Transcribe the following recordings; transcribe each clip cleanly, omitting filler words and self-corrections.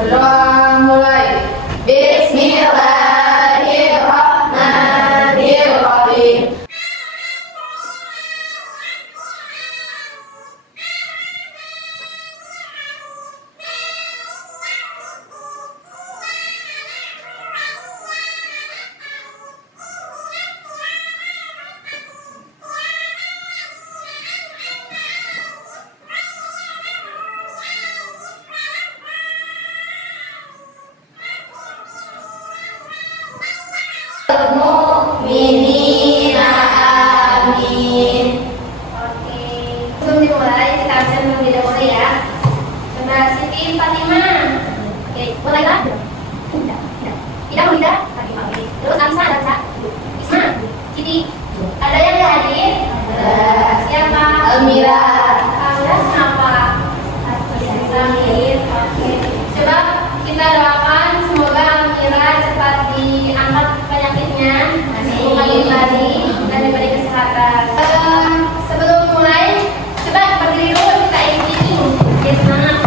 Berdoa mulai. Bismillahirrahmanirrahim. Mu'minina, amin. Oke, sebelum dimulai kita absen terlebih dahulu ya. Coba Siti Fatimah. Oke, mulailah. Tidak mau tidak. Oke. Terus Amsa. Isma, Siti. Ada yang nggak hadir? Siapa? Almira. Almira siapa? Samir. Oke. Coba kita doakan semoga Almira cepat diangkat penyakitnya, sembuh kembali dan diberi kesehatan. Sebelum mulai, coba berdiri dulu kita ikuti. Oke, semangat.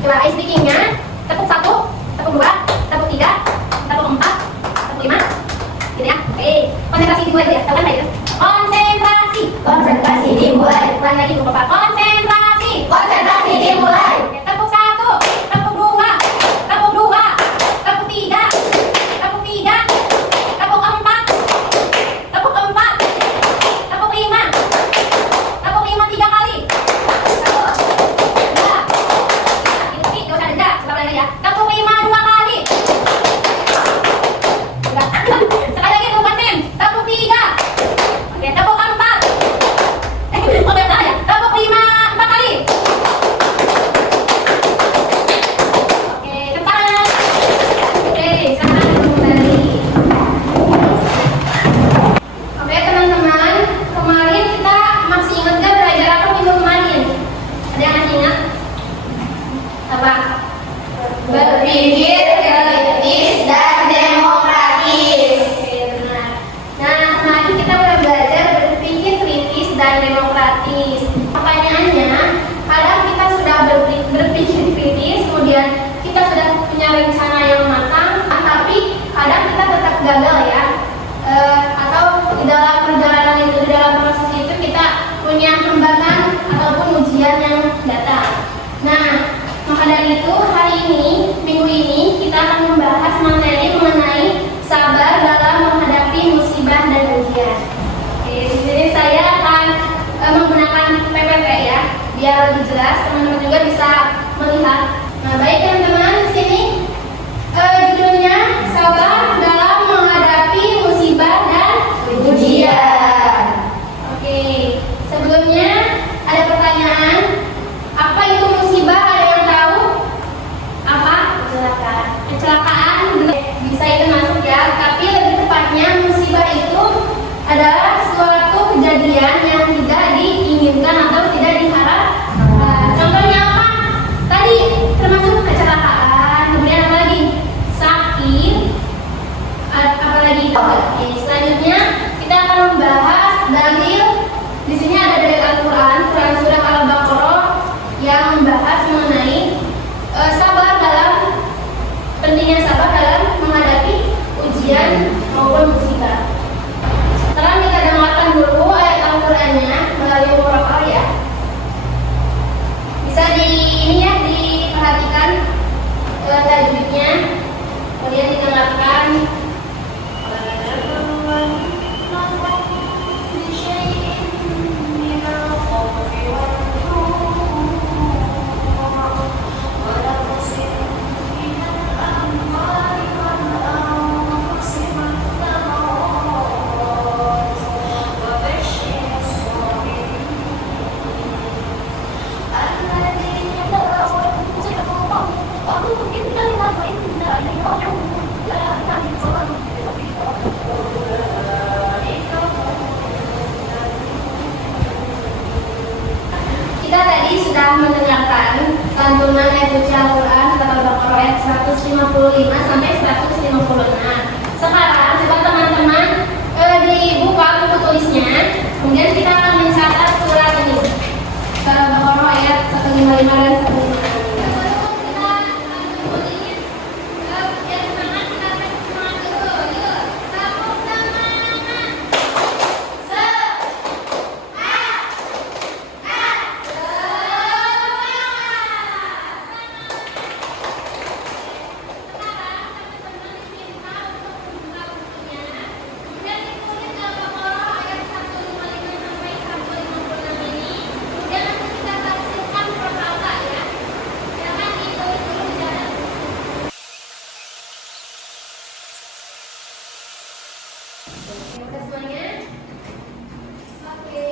Coba ice speakingnya, tepuk 1, tepuk 2, tepuk 3, tepuk 4, tepuk 5, gitu ya. Oke, konsentrasi dimulai ya, tahu kan itu? Konsentrasi dimulai. Ulang lagi Bu Bapak. Konsentrasi dimulai. Oke, tepuk 1, tepuk 2, tepuk 2, tepuk 3, tepuk 3, tepuk 4, tepuk 4, tepuk 5, tepuk 5 3 kali. Tepuk 2, ini gak usah denda, coba lagi ya. Tepuk 5 2 kali. Sekali lagi Bu Fatim. Tepuk 3. Oke, tepuk 4. Oke, salah ya. Tepuk 5 4 kali. Oke, cepat. Oke, sekarang kembali. Oke, teman-teman, kemarin kita masih ingat gak belajar apa minggu kemarin? Ada yang masih ingat? Apa? Berpikir kritis dan demokratis. Oke, benar. Nah, kemarin kita udah belajar berpikir kritis dan demokratis. Pertanyaannya, kadang kita sudah berpikir kritis, kemudian kita sudah punya rencana yang matang, tapi kadang kita tetap gagal ya. Atau di dalam perjalanan itu, di dalam proses itu kita punya hambatan ataupun ujian yang datang. Nah, maka dari itu hari ini, minggu ini kita akan membahas materi mengenai sabar dalam menghadapi musibah dan ujian. Oke, di sini saya akan menggunakan PPT ya, biar lebih jelas teman-teman juga bisa melihat. Nah, baik teman-teman, di sini judulnya sabar dalam menghadapi musibah dan ujian. Oke, sebelumnya ada pertanyaan, apa itu musibah? Ada yang tahu? Apa? Kecelakaan. Kecelakaan bisa itu masuk ya, tapi lebih tepatnya musibah itu adalah suatu kejadian yang tidak diinginkan atau tidak diharapkan. Contohnya apa? Tadi termasuk kecelakaan, kemudian apa lagi? Sakit, apa lagi? Oke, selanjutnya kita akan membahas dalil. Di sini ada dari Al-Quran, Quran surah Al-Baqarah yang membahas mengenai sabar dalam pentingnya sabar dalam menghadapi ujian maupun musibah. Sekarang kita dengarkan dulu ayat Al-Qurannya melalui murojaah ya. Bisa diperhatikan tajwidnya, kemudian didengarkan. Kita tadi sudah mendengarkan lantunan ayat suci Al-Quran surat Al-Baqarah ayat 155 sampai 156. Sekarang coba teman-teman dibuka buku tulisnya, kemudian kita akan mencatat surat ini. Al-Baqarah ayat 155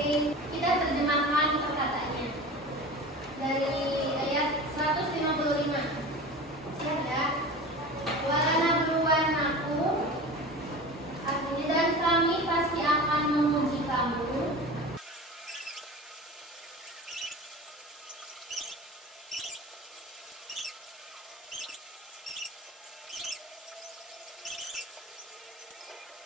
Oke, kita terjemahkan perkataannya dari ayat 155. Ada walanabluwannakum, artinya dan kami pasti akan menguji kamu.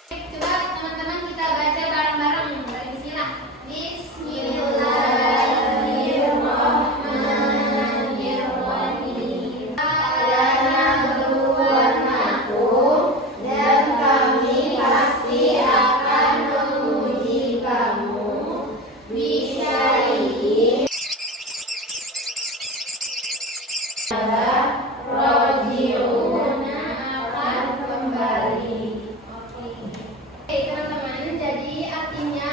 Coba teman-teman kita baca bareng-bareng. Bismillah. Bismillahirrahmanirrahim. Walanabluwannakum, dan kami pasti akan menguji kamu. Bisyai'in roji'un, akan kembali. Oke, teman-teman, jadi artinya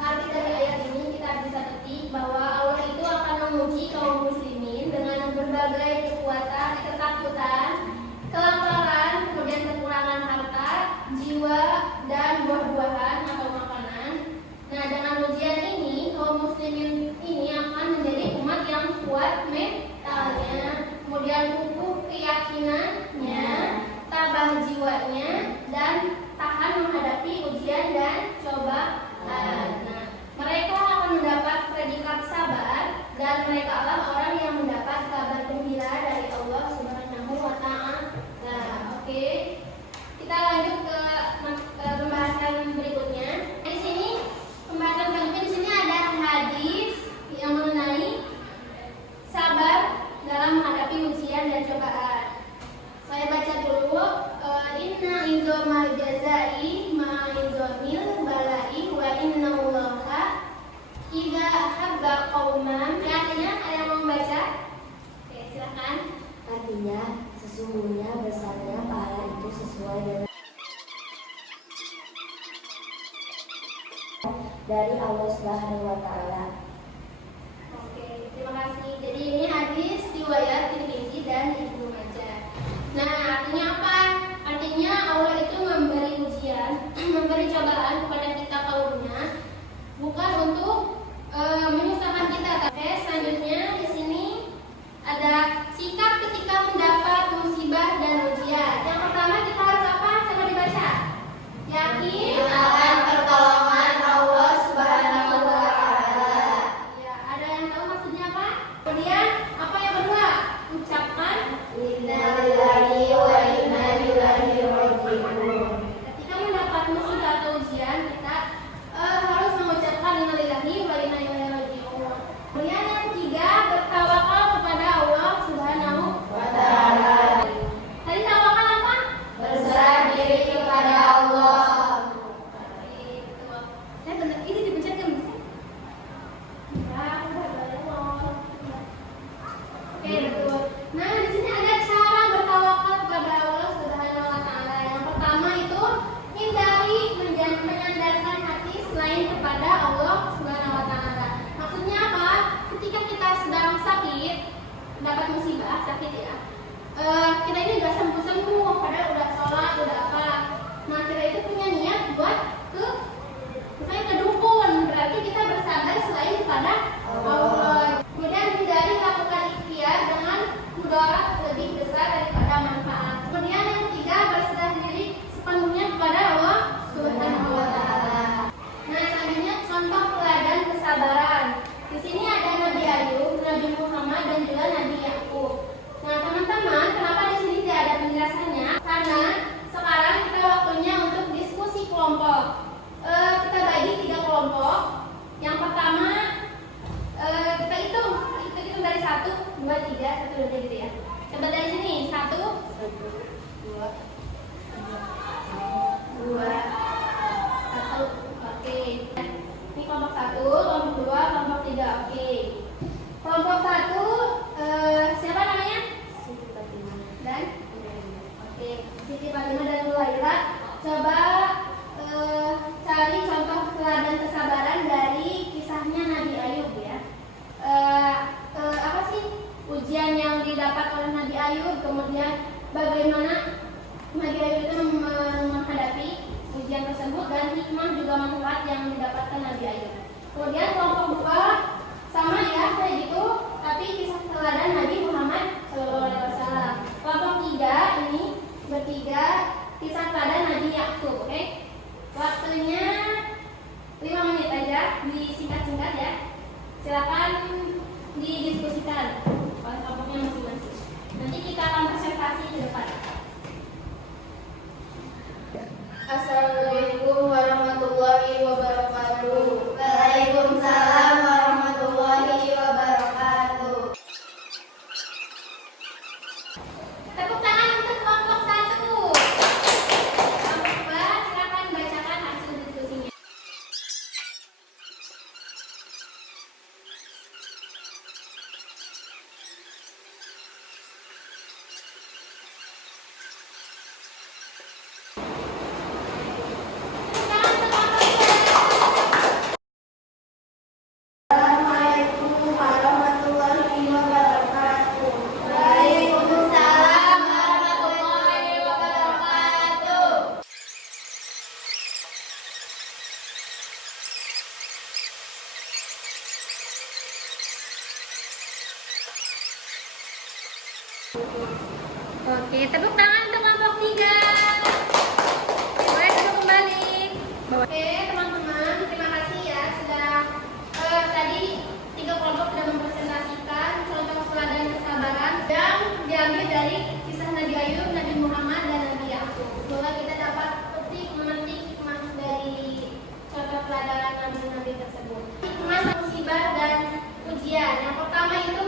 arti dari ayat ini kita bisa petik bahwa Allah itu akan menguji kaum muslimin dengan berbagai kekuatan, ketakutan, kelaparan, kemudian kekurangan harta, jiwa, dan buah-buahan atau makanan. Nah, dengan ujian ini kaum muslimin ini akan menjadi umat yang kuat mentalnya, kemudian kukuh keyakinannya, tabah jiwanya, dan tahan menghadapi ujian dan cobaan. Nah, mereka akan mendapat predikat sabar dan mereka adalah orang yang mendapat kabar gembira dari Allah Subhanahu wa Ta'ala. Oke. Kita lanjut ke pembahasan berikutnya. Di sini pembahasan selanjutnya di sini ada hadis yang mengenai sabar dalam menghadapi ujian dan cobaan. Saya baca dulu. Inna izomal jazai ma izomil balai wa innallaha idza habba qauman. Artinya ada yang mau membaca? Oke, silakan. Artinya, sesungguhnya besarnya pahala itu sesuai dengan dari Allah Subhanahu wa Ta'ala. Oke, terima kasih. Jadi ini hadis riwayat Tirmizi dan Ibnu Majah. Nah, artinya apa? Artinya Allah itu memberi ujian, memberi cobaan kepada kita kaumnya, bukan untuk menyusahkan kita. Tapi selanjutnya di sini ada sikap ketika mendapat musibah dan ujian. Yang pertama kita harus apa? Coba dibaca. Yakin akan pertolongan Allah Subhanahu wa Ta'ala. Ya, ada yang tahu maksudnya apa? Kemudian apa yang kedua? Ucapkan Inna lillahi wa inna ilaihi raji'un. ketika mendapat musibah atau ujian kita harus mengucapkan innalillahi wa inna ilaihi raji'un. Kemudian yang ketiga bertawakal kepada Allah Subhanahu Wa ta'ala, Tadi tawakal apa? berserah diri kepada Allah. Itu. Benar ini dipencet kan bisa? Ya, oke, betul. Nah, di sini ada cara bertawakal kepada Allah Subhanahu wa Ta'ala. Yang pertama itu hindari menyandarkan hati selain kepada Allah Subhanahu wa Ta'ala. Maksudnya apa? Ketika kita sedang sakit, dapat musibah, sakit ya. Kita ini nggak sembuh-sembuh, padahal udah sholat, udah apa. Nah, kita itu punya niat buat misalnya ke dukun, berarti kita bersandar selain kepada Allah. Kemudian hindari lakukan ikhtiar dengan mudarat lebih besar daripada manfaat. Kemudian yang ketiga berserah diri sepenuhnya kepada Allah Subhanahu wa Ta'ala. Nah, selanjutnya contoh teladan kesabaran. Di sini ada Nabi Ayub, Nabi Muhammad, dan juga Nabi Yakub. Nah, teman-teman, kenapa di sini tidak ada penjelasannya? Karena sekarang kita waktunya untuk diskusi kelompok. Kita bagi 3 kelompok. Yang pertama kita hitung dari 1, 2, 3, 1, 2, 3 gitu ya. Coba dari sini 1, 2, 1. Oke. Ini kelompok 1, kelompok 2, kelompok 3. Oke. Kelompok 1 siapa namanya? Siti Fatimah Dan oke, Siti Fatimah dan Nuraira. Coba cari contoh teladan kesabaran dari kisahnya Nabi Ayub ya. Apa sih ujian yang didapat oleh Nabi Ayub, kemudian bagaimana Nabi Ayub itu menghadapi ujian tersebut dan hikmah juga manfaat yang didapatkan Nabi Ayub. disingkat-singkat ya. Silakan didiskusikan oleh kelompoknya masing-masing. Nanti kita akan presentasi ke depan. Assalamualaikum warahmatullahi wabarakatuh. Waalaikumsalam warahmatullahi wabarakatuh. Tepuk tangan untuk kelompok 1. Kelompok 2, silakan bacakan hasil diskusinya. Tepuk tangan untuk kelompok 3. Assalamualaikum warahmatullahi wabarakatuh. Waalaikumsalam warahmatullahi wabarakatuh. Oke, tepuk tangan untuk kelompok 3. Boleh duduk kembali. Oke, teman-teman, terima kasih ya sudah tadi 3 kelompok sudah mempresentasikan contoh teladan kesabaran yang diambil dari kisah Nabi Ayub, Nabi Muhammad, dan Nabi Yakub. Semoga kita dapat memetik hikmah dari contoh teladan nabi-nabi tersebut. Hikmah, musibah, dan ujian. Yang pertama itu